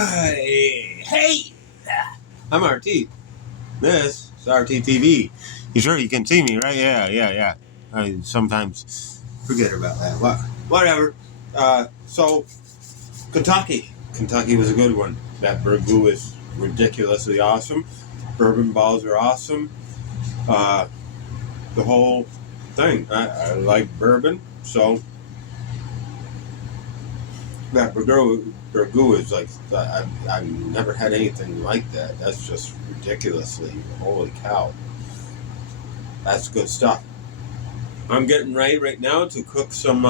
Hey, I'm RT. This is RT TV. You sure you can see me, right? Yeah. I sometimes forget about that. Whatever. So, Kentucky. Kentucky was a good one. That burgoo is ridiculously awesome. Bourbon balls are awesome. The whole thing. I like bourbon, so that burgoo is like, I've never had anything like that. That's just ridiculously, holy cow. That's good stuff. I'm getting ready right now to cook some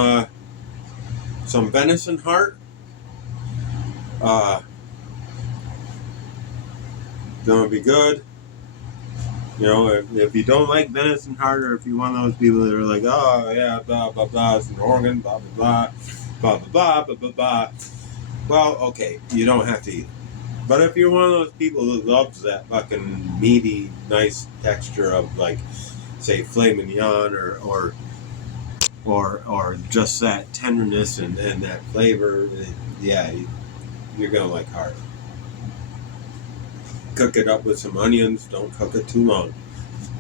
venison heart. Gonna be good. You know, if you don't like venison heart, or if you're one of those people that are like, oh yeah, blah blah blah, it's an organ, blah blah blah, blah blah blah blah blah blah. Well, okay, you don't have to eat it. But if you're one of those people that loves that fucking meaty, nice texture of, like, say, filet mignon, or just that tenderness and that flavor, yeah, you're gonna like heart. Cook it up with some onions. Don't cook it too long.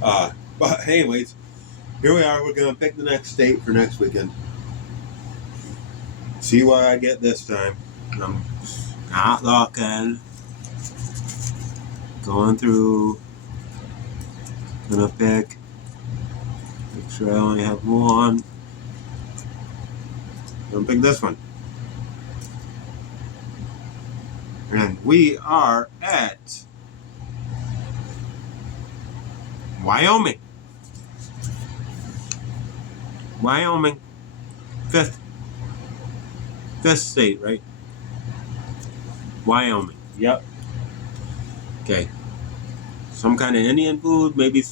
But anyways, here we are. We're gonna pick the next state for next weekend. See what I get this time. I'm not looking. Going through. Gonna pick. Make sure I only have one. Gonna pick this one. And we are at Wyoming. Fifth state, right? Wyoming. Yep. Okay. Some kind of Indian food, maybe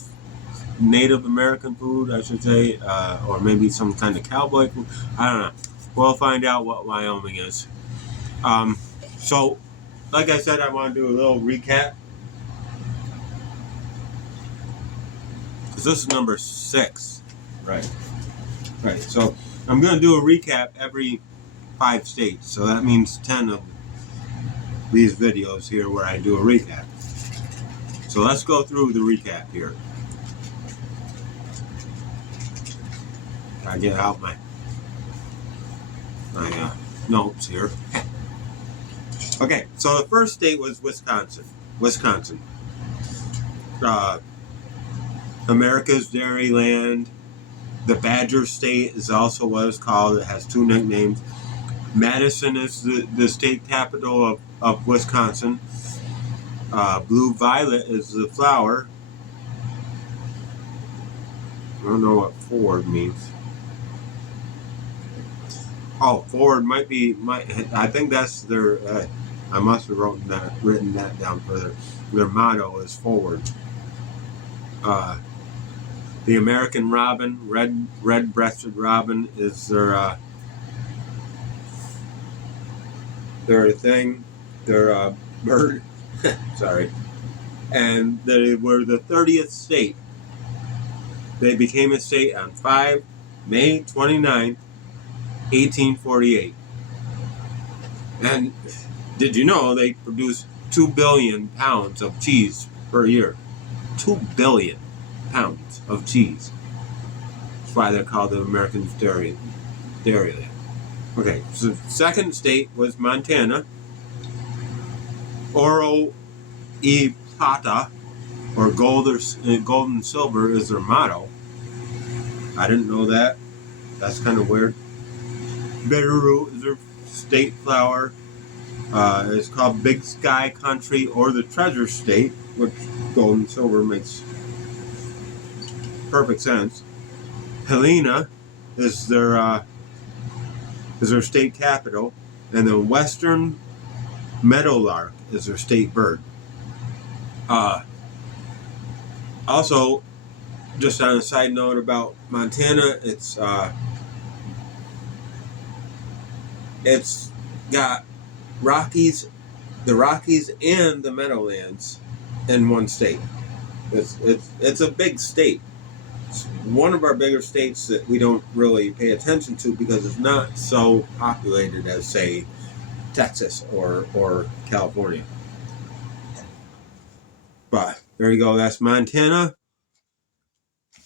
Native American food, I should say, or maybe some kind of cowboy food. I don't know. We'll find out what Wyoming is. So, like I said, I want to do a little recap. Because this is number 6. Right. So, I'm going to do a recap every 5 states. So that means 10 of these videos here where I do a recap. So let's go through the recap here. I get out my notes here. Okay, so the first state was Wisconsin. America's Dairyland. The Badger State is also what it's called. It has 2 nicknames. Madison is the state capital of Wisconsin. Blue Violet is the flower. I don't know what forward means. Oh, forward might be. I think that's their. I must have written that down further. Their motto is forward. The American robin, red-breasted robin, is their thing, their bird. Sorry. And they were the 30th state. They became a state on May 29, 1848. And did you know they produce 2 billion pounds of cheese per year? 2 billion pounds of cheese. That's why they're called the American Dairyland. Okay, so second state was Montana. Oro y Plata, or gold and silver, is their motto. I didn't know that. That's kind of weird. Bitterroot is their state flower. It's called Big Sky Country, or the Treasure State, which gold and silver makes perfect sense. Helena is their state capital, and the Western Meadowlark is their state bird. Also, just on a side note about Montana, it's got the Rockies and the Meadowlands in one state. It's a big state. It's one of our bigger states that we don't really pay attention to because it's not so populated as, say, Texas or California. But there you go. That's Montana.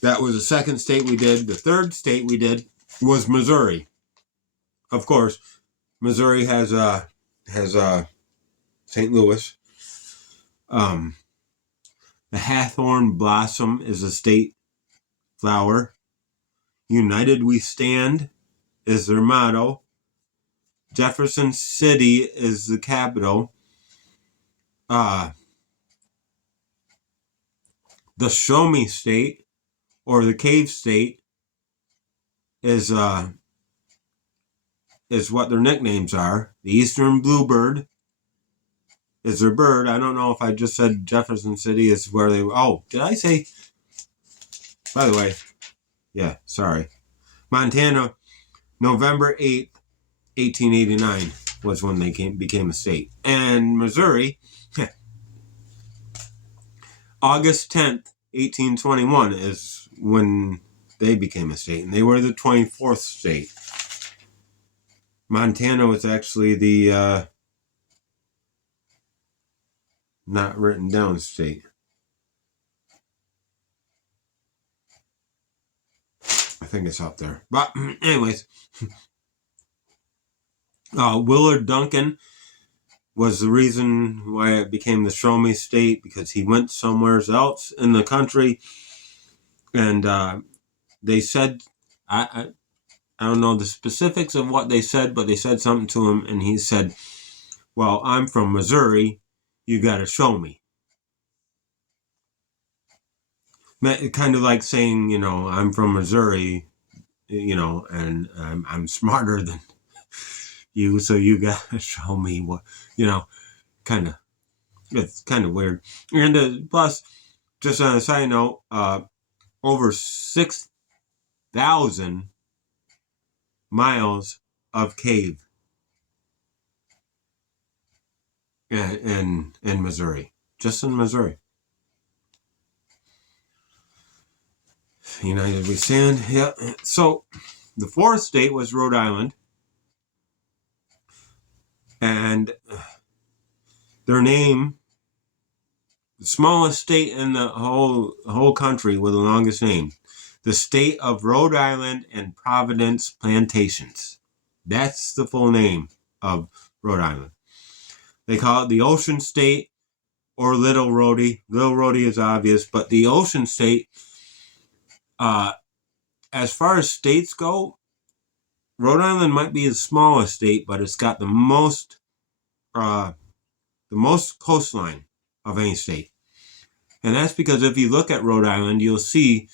That was the second state we did. The third state we did was Missouri. Of course, Missouri has St. Louis. The Hawthorn blossom is a state flower. United we stand is their motto. Jefferson City is the capital. The Show Me State or the Cave State is what their nicknames are. The Eastern Bluebird is their bird. I don't know if I just said Jefferson City is where they... Oh, did I say... By the way, yeah, sorry. Montana, November 8th, 1889 was when they became a state. And Missouri, August 10th, 1821 is when they became a state. And they were the 24th state. Montana was actually the not written down state. I think it's up there. But anyways, Willard Duncan was the reason why it became the Show Me State, because he went somewhere else in the country, and they said, I don't know the specifics of what they said, but they said something to him, and he said, well, I'm from Missouri, you got to show me. Kind of like saying, you know, I'm from Missouri, you know, and I'm smarter than you, so you got to show me what, you know, it's kind of weird. And plus, just on a side note, over 6,000 miles of cave in Missouri, just in Missouri. United we stand. Yeah. So the fourth state was Rhode Island, and their name, the smallest state in the whole country with the longest name, the state of Rhode Island and Providence Plantations. That's the full name of Rhode Island. They call it the Ocean State or Little Rhodey. Little Rhodey is obvious, but the Ocean State, as far as states go, Rhode Island might be the smallest state, but it's got the most coastline of any state. And that's because if you look at Rhode Island, you'll see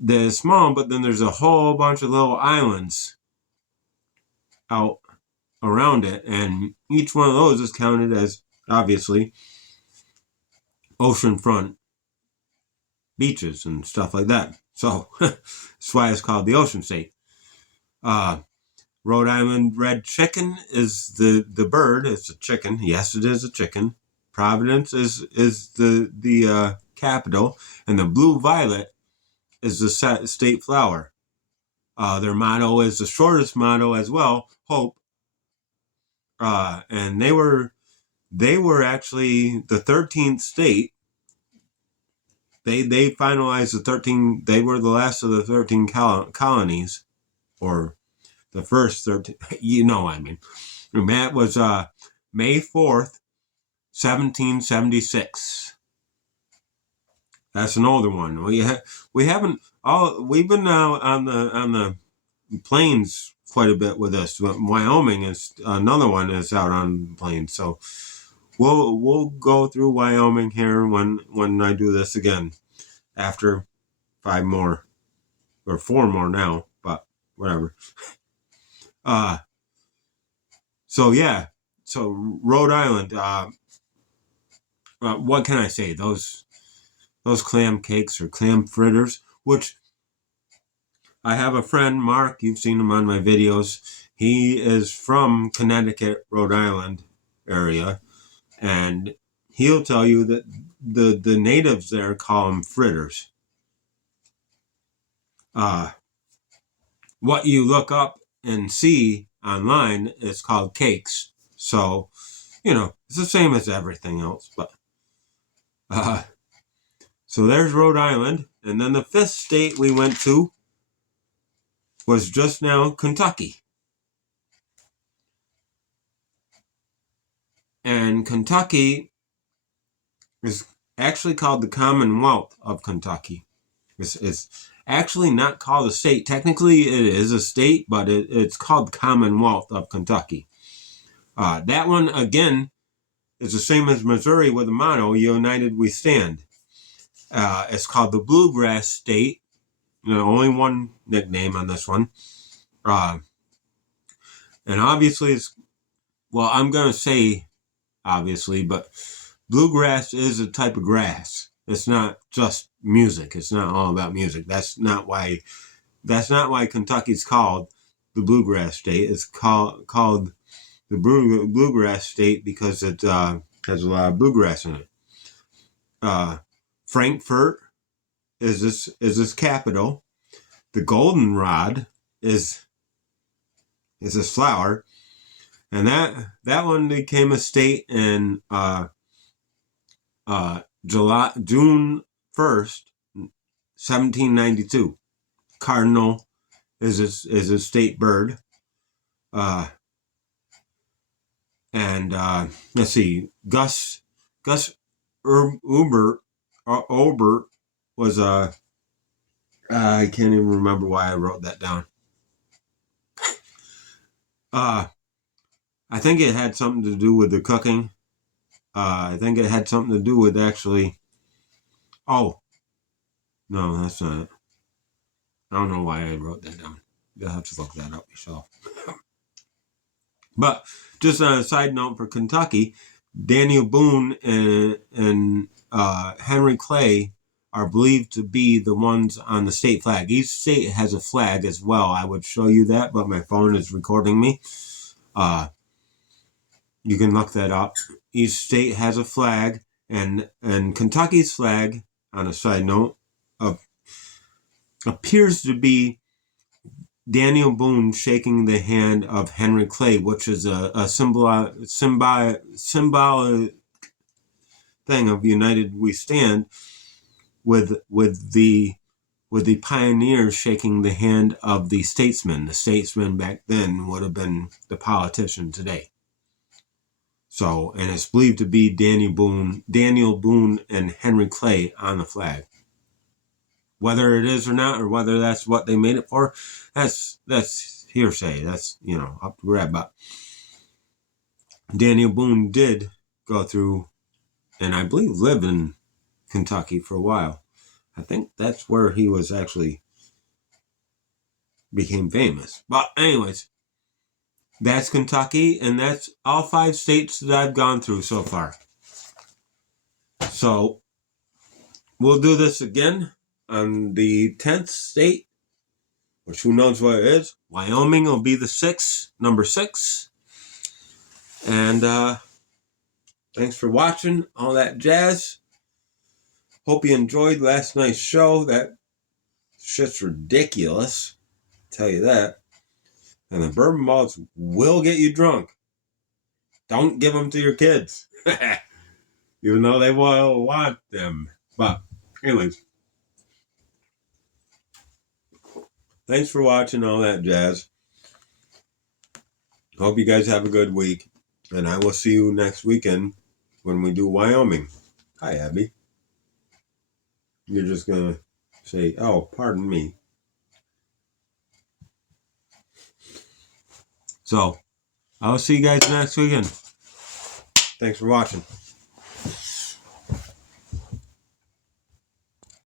that it's small, but then there's a whole bunch of little islands out around it, and each one of those is counted as, obviously, oceanfront beaches and stuff like that. So that's why it's called the Ocean State. Rhode Island red chicken is the bird. It's a chicken. Yes, it is a chicken. Providence is the capital, and the blue violet is the state flower. Their motto is the shortest motto as well, hope. And they were actually the 13th state. They finalized the 13. They were the last of the 13 colonies, or the first 13. You know what I mean. And that was May 4th, 1776. That's an older one. We've been on the plains quite a bit with this. Wyoming is another one that's out on the plains. So we'll go through Wyoming here when I do this again after 5 more or 4 more now, but whatever. So yeah, so Rhode Island. What can I say? Those clam cakes or clam fritters, which I have a friend, Mark, you've seen him on my videos. He is from Connecticut, Rhode Island area, and he'll tell you that the natives there call them fritters. What you look up and see online is called cakes. So, it's the same as everything else. But so there's Rhode Island. And then the fifth state we went to was just now Kentucky. And Kentucky is actually called the Commonwealth of Kentucky. It's actually not called a state. Technically, it is a state, but it's called Commonwealth of Kentucky. That one, again, is the same as Missouri with the motto, United We Stand. It's called the Bluegrass State. Only one nickname on this one. And obviously, I'm going to say obviously, but bluegrass is a type of grass. It's not just music. It's not all about music. That's not why Kentucky's called the Bluegrass State. It's called the Bluegrass State because it has a lot of bluegrass in it. Frankfort is this capital. The goldenrod is this flower, and that one became a state in June 1st, 1792. Cardinal is a state bird. And let's see, Gus Ober was I can't even remember why I wrote that down. I think it had something to do with the cooking. I think it had something to do with actually. Oh, no, that's not it. I don't know why I wrote that down. You'll have to look that up yourself. But just on a side note for Kentucky, Daniel Boone and Henry Clay are believed to be the ones on the state flag. Each state has a flag as well. I would show you that, but my phone is recording me. You can look that up. Each state has a flag, and Kentucky's flag, on a side note, appears to be Daniel Boone shaking the hand of Henry Clay, which is a symbolic thing of United We Stand, with the pioneers shaking the hand of the statesmen. The statesman back then would have been the politician today. So, and it's believed to be Daniel Boone and Henry Clay on the flag. Whether it is or not, or whether that's what they made it for, that's hearsay. That's, up to grab. But Daniel Boone did go through, and I believe lived in Kentucky for a while. I think that's where he was actually became famous. But anyways, that's Kentucky, and that's all 5 states that I've gone through so far. So we'll do this again on the 10th state, which who knows what it is. Wyoming will be the number 6. And thanks for watching all that jazz. Hope you enjoyed last night's show. That shit's ridiculous. I'll tell you that. And the bourbon balls will get you drunk. Don't give them to your kids. Even though they will want them. But anyways. Thanks for watching all that jazz. Hope you guys have a good week. And I will see you next weekend when we do Wyoming. Hi, Abby. You're just going to say, oh, pardon me. So, I'll see you guys next weekend. Thanks for watching.